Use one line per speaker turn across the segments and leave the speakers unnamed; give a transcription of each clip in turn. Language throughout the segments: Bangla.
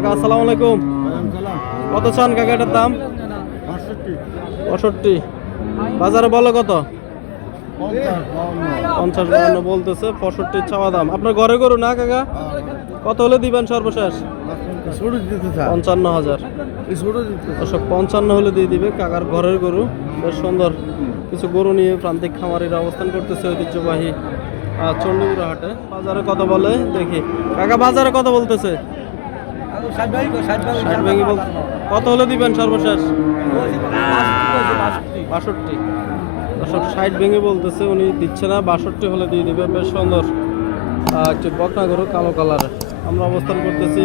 কাকা, আসসালামু আলাইকুম। কত চান কাকা এটার দাম? পঁয়ষট্টি বাজারে বলো কত? পঞ্চাশ বাহান্ন বলতেছে পঁয়ষট্টি চাওয়া দাম। আপনার ঘরে গরু না কাকা? কত হলে দিবেন সর্বশেষ? পঞ্চান্ন হাজার। অশোক পঞ্চান্ন হলে দিয়ে দিবে কাকার ঘরের গরু। বেশ সুন্দর কিছু গরু নিয়ে প্রান্তিক খামারিরা অবস্থান করতেছে ঐতিহ্যবাহী চণ্ডীপুরা হাটে। বাজারে কত বলে? দেখি। কাকা, বাজারে কত বলতেছে? ষাট ভেঙে বল কত হলে দিবেন সর্বশেষ? বাষট্টি। দর্শক ষাট ভেঙে বলতেছে উনি দিচ্ছে না বাষট্টি হলে দিয়ে দিবে বেশ সুন্দর। একটি বকনা গরু কালো কালারের আমরা অবস্থান করতেছি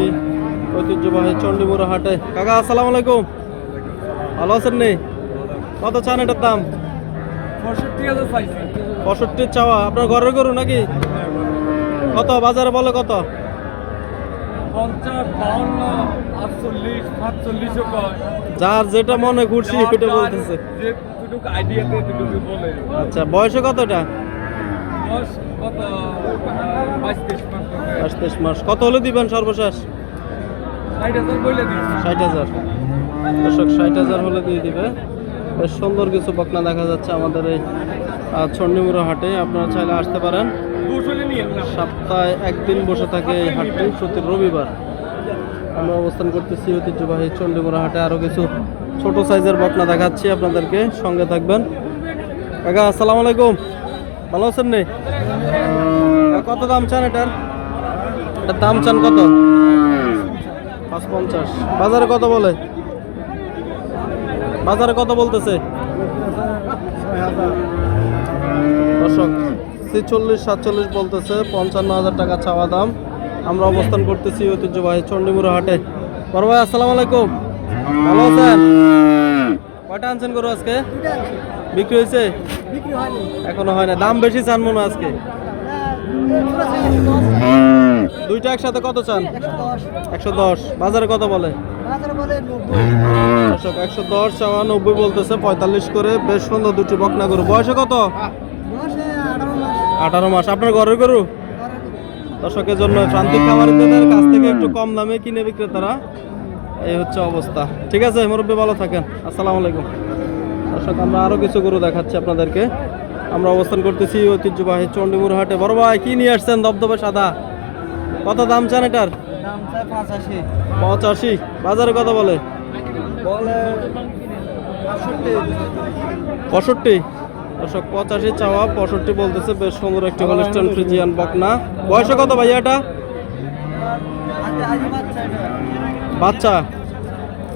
ঐতিহ্যবাহী চণ্ডীপুরা হাটে। কাকা আসসালামু আলাইকুম। ভালো আছেন নি? কত চান এটার দাম? পঁয়ষট্টি চাওয়া। আপনার ঘরের গরু নাকি? কত? বাজারে বলে কত?
পঞ্চাশ বাউন্ন আটচল্লিশ সাতচল্লিশও কয়।
যার যেটা মনে ঘুরছি সেটা বলতেছে।
যে দুটুকু আইডিয়াতে দুটুকু বলে।
আচ্ছা বয়সে কতটা?
বয়স কত? বাইশ তেইশ মাস
কত হলে দিবেন সর্বশেষ?
ষাট হাজার বলে
ষাট হাজার। দর্শক ষাট হাজার হলে দিয়ে দিবে। বেশ সুন্দর কিছু বকনা দেখা যাচ্ছে আমাদের এই চণ্ডীমুড়া হাটে। আপনারা চাইলে আসতে পারেন। সপ্তাহে একদিন বসে থাকে এই হাটটি, প্রতি রবিবার। আমরা অবস্থান করতেছি ঐতিহ্যবাহী চণ্ডীমুড়া হাটে। আরও কিছু ছোট সাইজের বকনা দেখাচ্ছি আপনাদেরকে। সঙ্গে থাকবেন। কাকা, আসসালামু আলাইকুম। ভালো আছেন নি? কত দাম চান এটার? এটার দাম চান কত? পাঁচ পঞ্চাশ বাজারে কত বলে? বাজারে কত বলতেছে? দর্শক ছেচল্লিশ, সাতচল্লিশ বলতেছে, পঞ্চান্ন হাজার টাকা চাওয়া দাম। আমরা অবস্থান করতেছি ঐতিহ্যবাহী চণ্ডীমুড়া হাটে। বড় ভাই, আসসালামু আলাইকুম। ভালো আছেন? কয়টা আনছেন গরু আজকে? বিক্রি হয়েছে? এখনও হয় না। দাম বেশি চান মনে আজকে? দুইটা একসাথে কত চান? একশো দশ। বাজারে কত বলে? একশো দশ চাওয়া নব্বই বলতেছে, পঁয়তাল্লিশ করে, বেশ সুন্দর দুটি বকনা গরু। বয়সে কত? আঠারো মাস। আপনার ঘরের গরু? দর্শকের জন্য প্রান্তিক খামারিদের কাছ থেকে একটু কম দামে কিনে বিক্রেতারা। এই হচ্ছে অবস্থা। ঠিক আছে মুরব্বী ভালো থাকেন। আসসালামু আলাইকুম। দর্শক আমরা আরও কিছু গরু দেখাচ্ছি আপনাদেরকে। আমরা অবস্থান করতেছি ঐতিহ্যবাহী চণ্ডীমুর হাটে। বড় ভাই কী নিয়ে আসছেন? দবদবে সাদা। কত দাম চান এটার?
পাঁচাশি।
বাজারে কত বলে?
বলে
পঁয়ষট্টি। দর্শক পঁচাশি চাওয়া পঁয়ষট্টি বলতেছে বেশ সুন্দর একটি হলিস্টান ফ্রিজিয়ান বকনা। বয়সে কত ভাইয়া এটা? বাচ্চা।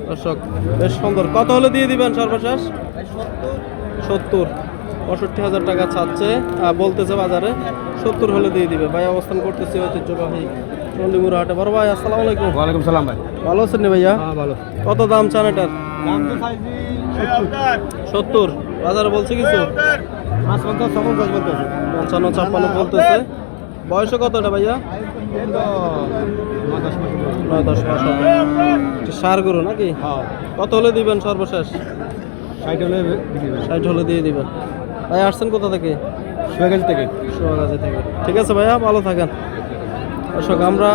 দর্শক বেশ সুন্দর। কত হলে দিয়ে দিবেন সর্বশেষ? সত্তর। পঁয়ষট্টি হাজার টাকা চাচ্ছে আহ, বলতেছে বাজারে সত্তর হলে দিয়ে দিবে। ভাই অবস্থান করতেছি ঐতিহ্যবাহী চন্ডিমুর হাটে। বড় ভাই আসসালামু আলাইকুম।
ওয়ালাইকুম সালাম ভাই।
ভালো আছেন ভাইয়া?
হ্যাঁ ভালো।
কত দাম চান এটার?
দাম
সত্তর। বাজারে বলছে কিছু?
পাঁচ পঞ্চাশ দশ বলতেছে
পঞ্চান্ন ছাপ্পান্ন বলতেছে। বয়সে কত এটা ভাইয়া? নয় দশ মাস। সার গরু নাকি? কত হলে দিবেন সর্বশেষ?
ষাট হলে
ষাট হলে দিয়ে দিবেন। ভাই আসছেন কোথা থেকে?
সুয়াগাছি থেকে।
সোয়াগাছি থেকে। ঠিক আছে ভাইয়া ভালো থাকেন। দর্শক আমরা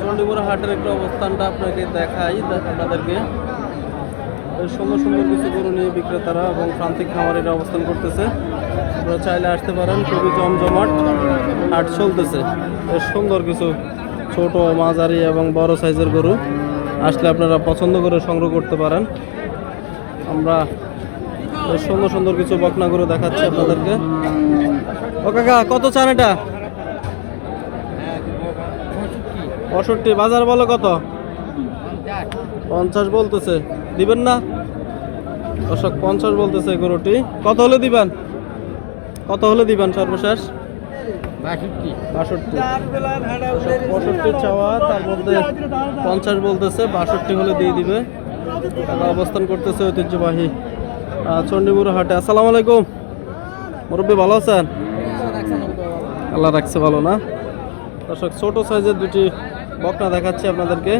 চণ্ডীপুরা হাটের একটু অবস্থানটা আপনাকে দেখাই আপনাদেরকে। সুন্দর সুন্দর কিছু গরু নিয়ে বিক্রেতারা এবং প্রান্তিক খামারিরা অবস্থান করতেছে। আপনারা চাইলে আসতে পারেন, খুবই জমজমাট, হাট চলতেছে। সুন্দর কিছু ছোট, মাঝারি এবং বড় সাইজের গরু। আসলে আপনারা পছন্দ করে সংগ্রহ করতে পারেন। আমরা সুন্দর সুন্দর কিছু বকনা গরু দেখাচ্ছি আপনাদেরকে। ও কাকা, কত চান এটা? পঁয়ষট্টি। বাজার বলো কত? পঞ্চাশ বলতেছে। দিবেন না? দর্শক পঞ্চাশ বলতেছে গরুটি। কত হলে দিবেন? কত হলে দিবেন সর্বশেষ? বাষট্টি। পঁয়ষট্টি চাওয়া তার মধ্যে পঞ্চাশ বলতেছে বাষট্টি হলে দিয়ে দিবে। টাকা অবস্থান করতেছে ঐতিহ্যবাহী চণ্ডীপুর হাটে। আসসালামু আলাইকুম। মুরব্বী ভালো আছেন? আল্লাহ রাখছে ভালো না? দর্শক ছোট সাইজের দুটি বকনা দেখাচ্ছি আপনাদেরকে।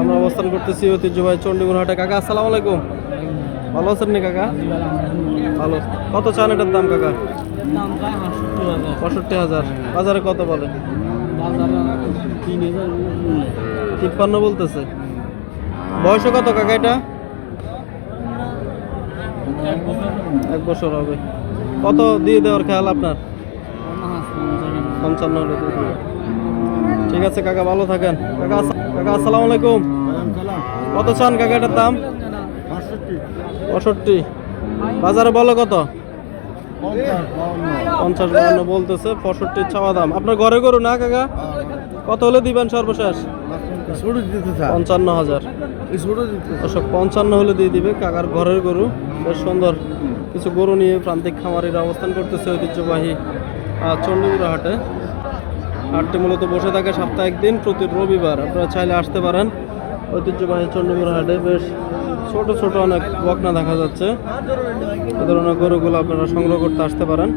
আমরা অবস্থান করতেছি ঐতিহ্যবাহী চণ্ডীপুর হাটে। কাকা আসসালামু আলাইকুম। ভালো আছেন নি কাকা? ভালো। কত চান এটার দাম কাকা? পঁয়ষট্টি হাজার। বাজারে কত বলে? তিপ্পান্ন বলতেছে। বয়স কত কাকা এটা? এক বছর হবে। কত দিয়ে দেওয়ার খেয়াল আপনার? পঞ্চান্ন হলে ঠিক আছে কাকা, ভালো থাকেন। কাকা কাকা, আসসালামু আলাইকুম। কত চান কাকা এটার দাম? পঁয়ষট্টি। বাজারে বলো কত? পঞ্চাশ বাহান্ন বলতেছে, পঁয়ষট্টির ছাওয়া দাম। আপনার ঘরে গরু না, কাকা? কত হলে দিবেন সর্বশেষ? পঞ্চান্ন হাজার। অশোক, পঞ্চান্ন হলে দিয়ে দিবে। কাকার ঘরের গরু, বেশ সুন্দর। কিছু গরু নিয়ে প্রান্তিক খামারিরা অবস্থান করতেছে ঐতিহ্যবাহী চণ্ডীপুরা হাটে। হাটটি মূলত বসে থাকে সাপ্তাহিক দিন, প্রতি রবিবার। আপনারা চাইলে আসতে পারেন। ঐতিহ্যবাহী চণ্ডীপুরা হাটে বেশ ছোট ছোট অনেক বকনা দেখা যাচ্ছে। এ ধরনের গরুগুলো আপনারা সংগ্রহ করতে আসতে পারেন।